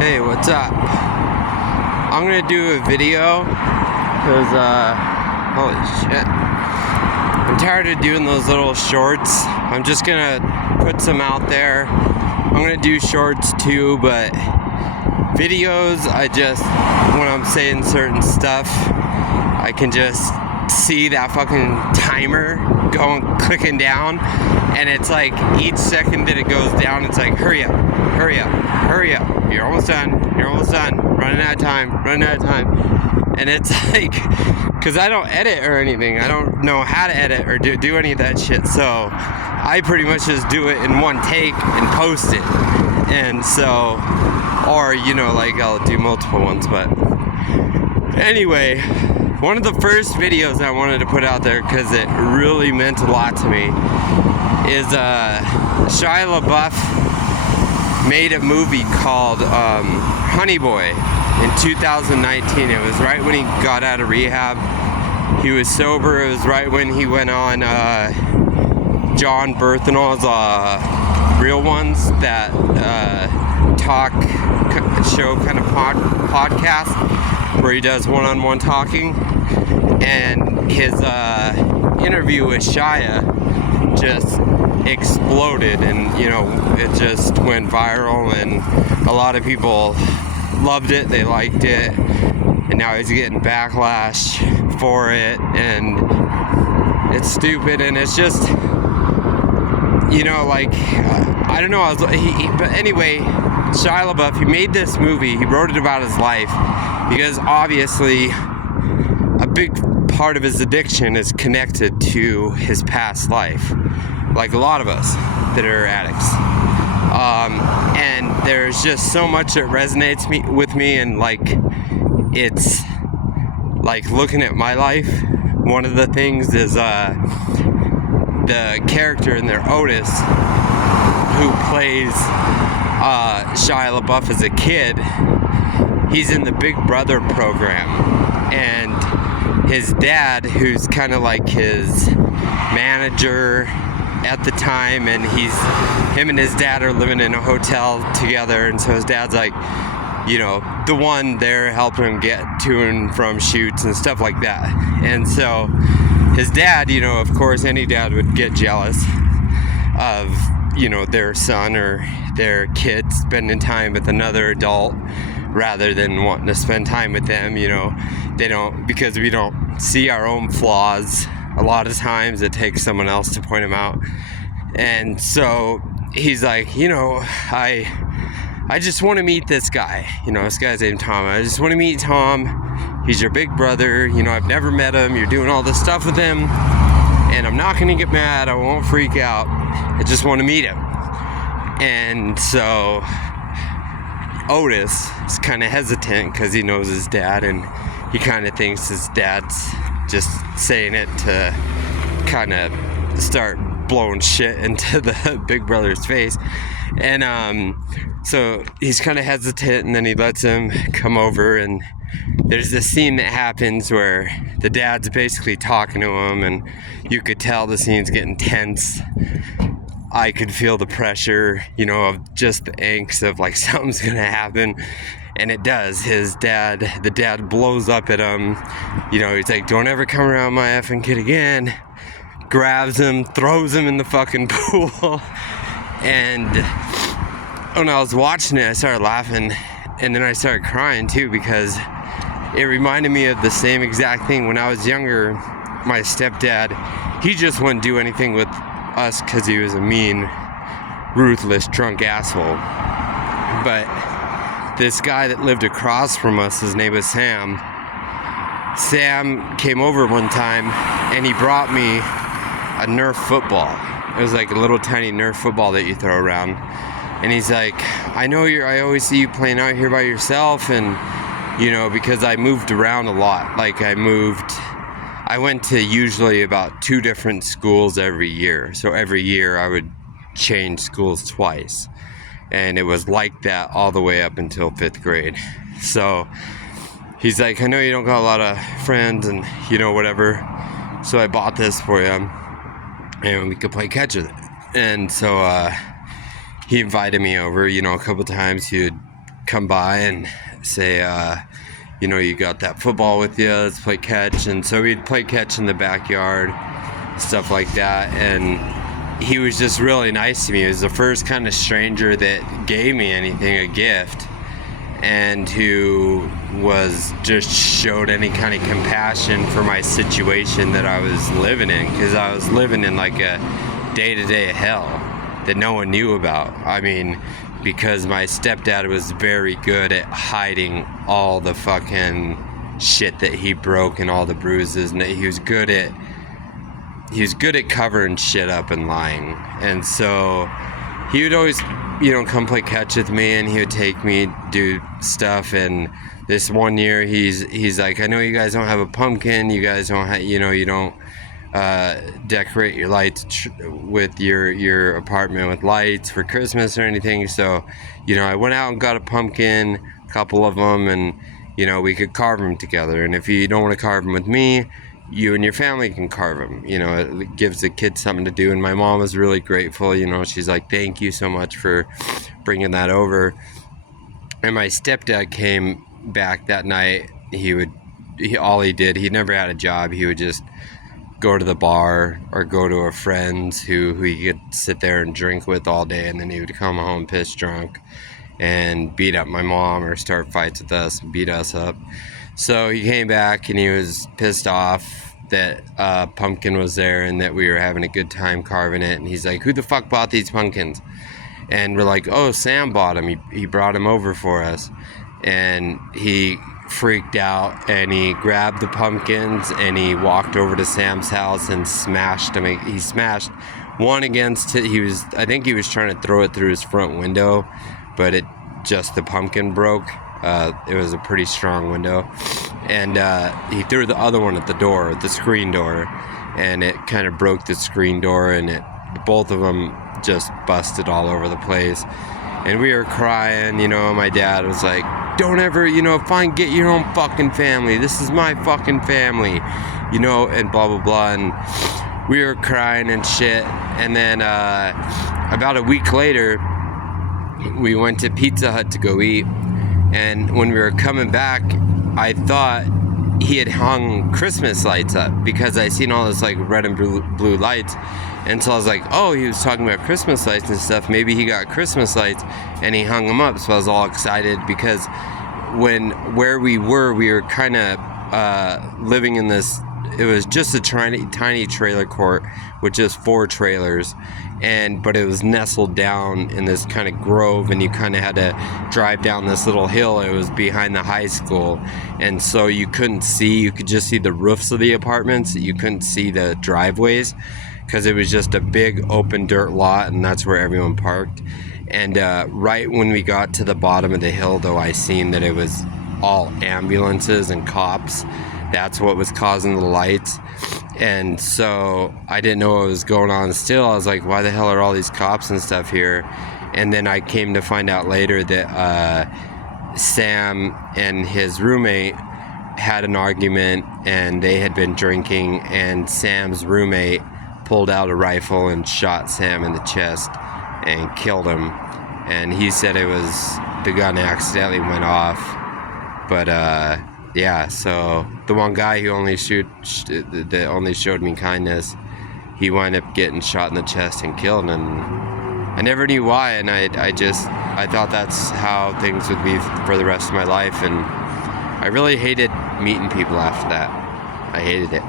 Hey, what's up? I'm gonna do a video because, holy shit. I'm tired of doing those little shorts. I'm just gonna put some out there. I'm gonna do shorts too, but videos, when I'm saying certain stuff, I can just see that fucking timer clicking down, and it's like each second that it goes down, it's like, hurry up, you're almost done, running out of time, and it's like, because I don't edit or anything, I don't know how to edit or do any of that shit, so I pretty much just do it in one take and post it, and so, or, like I'll do multiple ones, but anyway, one of the first videos I wanted to put out there, because it really meant a lot to me, is Shia LaBeouf made a movie called Honey Boy in 2019. It was right when he got out of rehab. He was sober. It was right when he went on John Berthenol's Real Ones, that talk show kind of podcast where he does one-on-one talking, and his interview with Shia just exploded, and it just went viral, and a lot of people loved it, they liked it, and now he's getting backlash for it, and it's stupid, and it's just, I don't know, but anyway, Shia LaBeouf, he made this movie, he wrote it about his life, because obviously a big part of his addiction is connected to his past life, like a lot of us that are addicts, and there's just so much that resonates with me, and it's like looking at my life. One of the things is the character in there, Otis, who plays Shia LaBeouf as a kid. He's in the Big Brother program, and his dad, who's kind of like his manager at the time, and him and his dad are living in a hotel together, and so his dad's like, the one there helping him get to and from shoots and stuff like that. And so his dad, of course any dad would get jealous of, their son or their kid spending time with another adult rather than wanting to spend time with them. They don't, because we don't see our own flaws. A lot of times it takes someone else to point them out. And so he's like, I just want to meet this guy. This guy's named Tom. I just want to meet Tom. He's your big brother. I've never met him. You're doing all this stuff with him, and I'm not going to get mad. I won't freak out. I just want to meet him. And so Otis is kind of hesitant because he knows his dad, and he kind of thinks his dad's just saying it to kind of start blowing shit into the big brother's face. And so he's kind of hesitant, and then he lets him come over, and there's this scene that happens where the dad's basically talking to him, and you could tell the scene's getting tense. I could feel the pressure, of just the angst of like something's gonna happen, and it does. The dad blows up at him. He's like, don't ever come around my effing kid again. Grabs him, throws him in the fucking pool. And when I was watching it, I started laughing, and then I started crying too, because it reminded me of the same exact thing when I was younger. My stepdad, he just wouldn't do anything with us because he was a mean, ruthless, drunk asshole. But this guy that lived across from us, his name was Sam. Sam came over one time, and he brought me a Nerf football. It was like a little tiny Nerf football that you throw around. And he's like, I always see you playing out here by yourself, and because I moved around a lot. I went to usually about 2 different schools every year. So every year I would change schools twice. And it was like that all the way up until 5th grade. So he's like, I know you don't got a lot of friends and, whatever. So I bought this for you, and we could play catch with it. And so he invited me over, a couple times. He would come by and say, you know, you got that football with you, let's play catch. And so we'd play catch in the backyard, stuff like that. And he was just really nice to me. He was the first kind of stranger that gave me anything, a gift, and who was just showed any kind of compassion for my situation that I was living in, because I was living in like a day-to-day hell that no one knew about. I mean, because my stepdad was very good at hiding all the fucking shit that he broke and all the bruises, and he was good at covering shit up and lying. And so he would always, you know, come play catch with me, and he would take me do stuff. And this one year he's like, I know you guys don't have a pumpkin, you guys don't have, you know, you don't decorate your lights with your apartment with lights for Christmas or anything. So, you know, I went out and got a pumpkin, a couple of them, and, you know, we could carve them together. And if you don't want to carve them with me, you and your family can carve them. You know, it gives the kids something to do. And my mom was really grateful. You know, she's like, thank you so much for bringing that over. And my stepdad came back that night. He never had a job. He would just go to the bar or go to a friend's who he could sit there and drink with all day. And then he would come home pissed drunk and beat up my mom or start fights with us, beat us up. So he came back and he was pissed off that pumpkin was there and that we were having a good time carving it. And he's like, who the fuck bought these pumpkins? And we're like, oh, Sam bought them. He brought them over for us. And he freaked out and he grabbed the pumpkins and he walked over to Sam's house and smashed them. He smashed one against it. I think he was trying to throw it through his front window, but the pumpkin broke. It was a pretty strong window, and he threw the other one at the door, the screen door, and it kind of broke the screen door, and both of them just busted all over the place. And we were crying, you know. My dad was like, don't ever, you know, get your own fucking family, this is my fucking family, you know, and blah blah blah. And we were crying and shit. And then about a week later we went to Pizza Hut to go eat. And when we were coming back, I thought he had hung Christmas lights up because I seen all this like red and blue lights. And so I was like, oh, he was talking about Christmas lights and stuff. Maybe he got Christmas lights and he hung them up. So I was all excited because where we were kind of living in this, it was just a tiny trailer court with just 4 trailers. But it was nestled down in this kind of grove, and you kind of had to drive down this little hill. It was behind the high school, and so you could just see the roofs of the apartments. You couldn't see the driveways because it was just a big open dirt lot, and that's where everyone parked. And right when we got to the bottom of the hill, though, I seen that it was all ambulances and cops. That's what was causing the lights. And so I didn't know what was going on still. I was like, why the hell are all these cops and stuff here? And then I came to find out later that Sam and his roommate had an argument, and they had been drinking, and Sam's roommate pulled out a rifle and shot Sam in the chest and killed him. And he said it was the gun accidentally went off. But yeah, so the one guy who only showed me kindness, he wound up getting shot in the chest and killed. And I never knew why, and I thought that's how things would be for the rest of my life. And I really hated meeting people after that. I hated it.